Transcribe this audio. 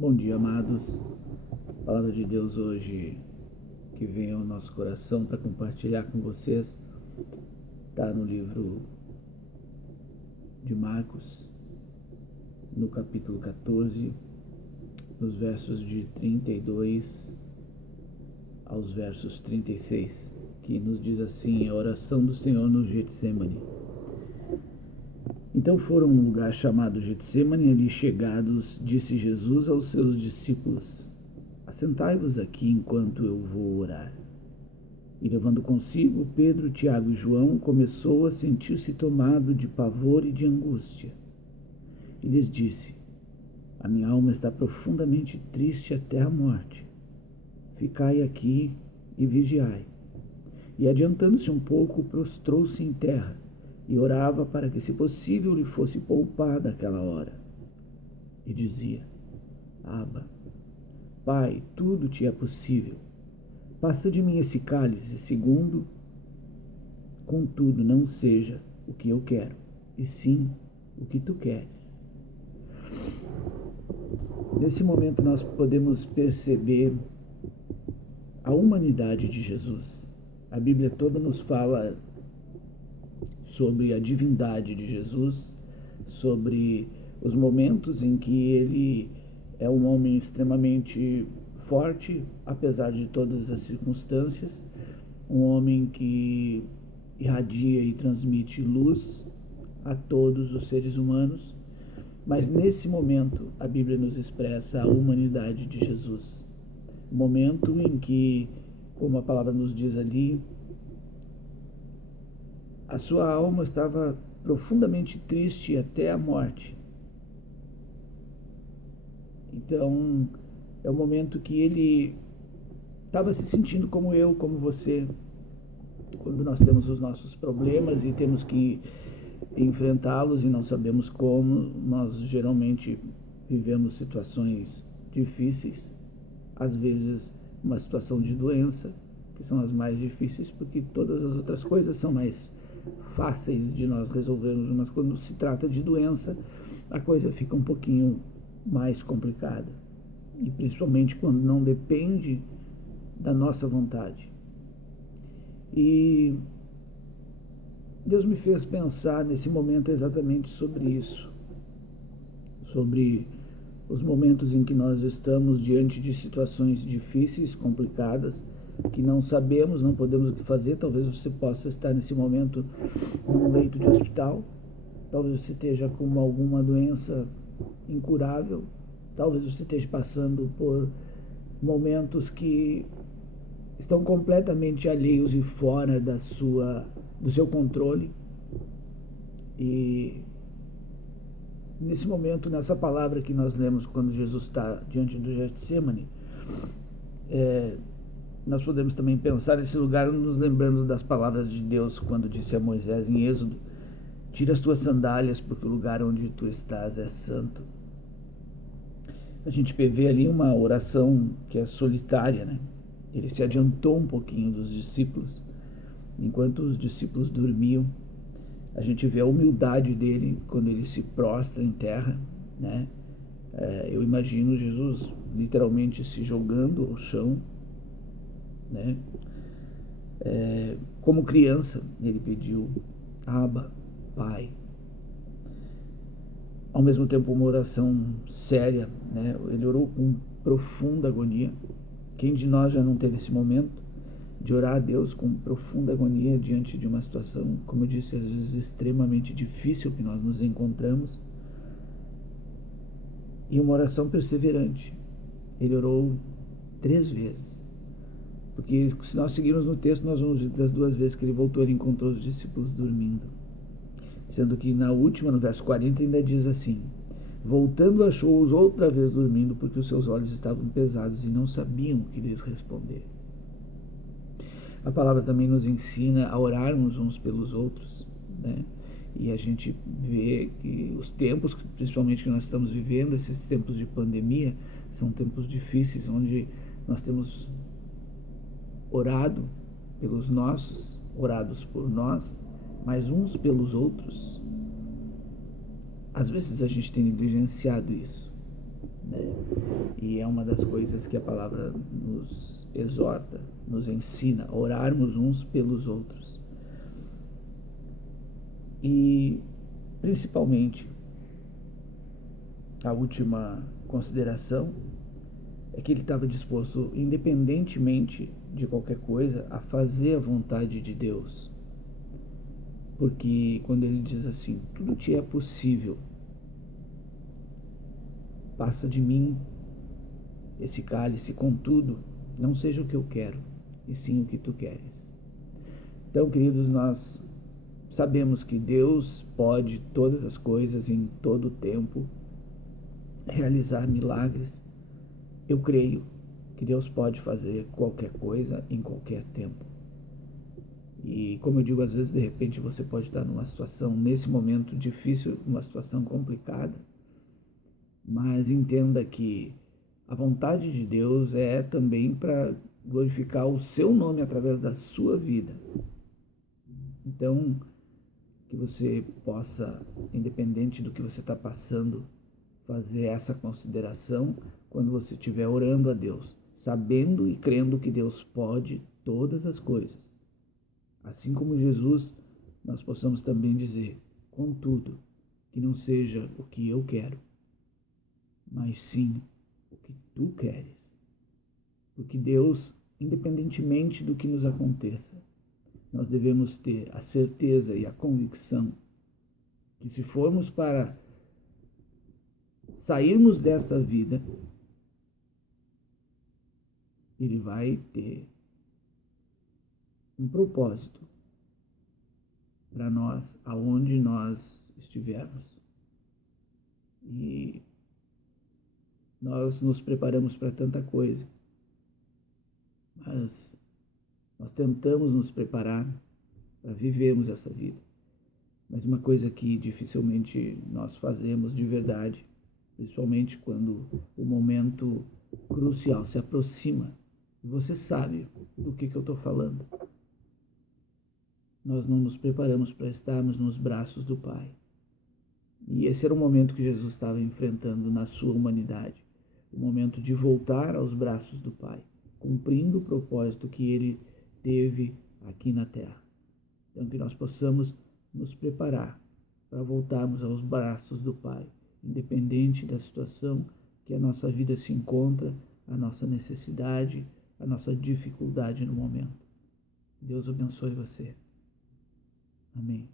Bom dia, amados. A palavra de Deus hoje que vem ao nosso coração para compartilhar com vocês está no livro de Marcos, no capítulo 14, nos versos de 32 aos versos 36, que nos diz assim: a oração do Senhor no Getsemane. Então foram a um lugar chamado Getsemane, e ali chegados, disse Jesus aos seus discípulos: assentai-vos aqui enquanto eu vou orar. E levando consigo Pedro, Tiago e João, começou a sentir-se tomado de pavor e de angústia. E lhes disse: a minha alma está profundamente triste até a morte. Ficai aqui e vigiai. E adiantando-se um pouco, prostrou-se em terra e orava para que, se possível, lhe fosse poupada aquela hora. E dizia: Abba, Pai, tudo te é possível. Passa de mim esse cálice, segundo, contudo, não seja o que eu quero, e sim o que tu queres. Nesse momento nós podemos perceber a humanidade de Jesus. A Bíblia toda nos fala sobre a divindade de Jesus, sobre os momentos em que ele é um homem extremamente forte, apesar de todas as circunstâncias, um homem que irradia e transmite luz a todos os seres humanos, mas nesse momento a Bíblia nos expressa a humanidade de Jesus. O momento em que, como a palavra nos diz ali, a sua alma estava profundamente triste até a morte. Então, é o momento que ele estava se sentindo como eu, como você. Quando nós temos os nossos problemas e temos que enfrentá-los e não sabemos como, nós geralmente vivemos situações difíceis. Às vezes, uma situação de doença, que são as mais difíceis, porque todas as outras coisas são mais fáceis de nós resolvermos, mas quando se trata de doença, a coisa fica um pouquinho mais complicada, e principalmente quando não depende da nossa vontade. E Deus me fez pensar nesse momento exatamente sobre isso, sobre os momentos em que nós estamos diante de situações difíceis, complicadas, que não sabemos, não podemos o que fazer. Talvez você possa estar nesse momento num leito de hospital, talvez você esteja com alguma doença incurável, talvez você esteja passando por momentos que estão completamente alheios e fora do seu controle. E nesse momento, nessa palavra que nós lemos quando Jesus está diante do Getsemane, nós podemos também pensar nesse lugar nos lembrando das palavras de Deus quando disse a Moisés em Êxodo: tira as tuas sandálias, porque o lugar onde tu estás é santo. A gente vê ali uma oração que é solitária, né? Ele se adiantou um pouquinho dos discípulos, enquanto os discípulos dormiam. A gente vê a humildade dele quando ele se prostra em terra, né? Eu imagino Jesus literalmente se jogando ao chão, né? Como criança, ele pediu: Abba, Pai. Ao mesmo tempo, uma oração séria, né? Ele orou com profunda agonia. Quem de nós já não teve esse momento de orar a Deus com profunda agonia diante de uma situação, como eu disse, às vezes extremamente difícil que nós nos encontramos? E uma oração perseverante. Ele orou 3 vezes. Porque se nós seguirmos no texto, nós vamos ver das 2 vezes que ele voltou, ele encontrou os discípulos dormindo. Sendo que na última, no verso 40, ainda diz assim: voltando, achou-os outra vez dormindo, porque os seus olhos estavam pesados e não sabiam o que lhes responder. A palavra também nos ensina a orarmos uns pelos outros, né? E a gente vê que os tempos, principalmente que nós estamos vivendo, esses tempos de pandemia, são tempos difíceis, onde nós temos orado pelos nossos, orados por nós, mas uns pelos outros. Às vezes a gente tem negligenciado isso, né? E é uma das coisas que a palavra nos exorta, nos ensina a orarmos uns pelos outros. E, principalmente, a última consideração é que ele estava disposto, independentemente de qualquer coisa, a fazer a vontade de Deus. Porque quando ele diz assim, tudo te é possível, passa de mim esse cálice, contudo, não seja o que eu quero, e sim o que tu queres. Então, queridos, nós sabemos que Deus pode todas as coisas em todo o tempo, realizar milagres. Eu creio que Deus pode fazer qualquer coisa em qualquer tempo. E como eu digo, às vezes, de repente, você pode estar numa situação, nesse momento difícil, uma situação complicada, mas entenda que a vontade de Deus é também para glorificar o seu nome através da sua vida. Então, que você possa, independente do que você está passando, fazer essa consideração quando você estiver orando a Deus, sabendo e crendo que Deus pode todas as coisas. Assim como Jesus, nós possamos também dizer, contudo, que não seja o que eu quero, mas sim o que tu queres. Porque Deus, independentemente do que nos aconteça, nós devemos ter a certeza e a convicção que se formos para sairmos dessa vida, Ele vai ter um propósito para nós, aonde nós estivermos. E nós nos preparamos para tanta coisa, mas nós tentamos nos preparar para vivermos essa vida. Mas uma coisa que dificilmente nós fazemos de verdade, principalmente quando o momento crucial se aproxima, você sabe do que eu estou falando. Nós não nos preparamos para estarmos nos braços do Pai. E esse era o momento que Jesus estava enfrentando na sua humanidade. O momento de voltar aos braços do Pai, cumprindo o propósito que Ele teve aqui na Terra. Então, que nós possamos nos preparar para voltarmos aos braços do Pai, independente da situação que a nossa vida se encontra, a nossa necessidade, a nossa dificuldade no momento. Deus abençoe você. Amém.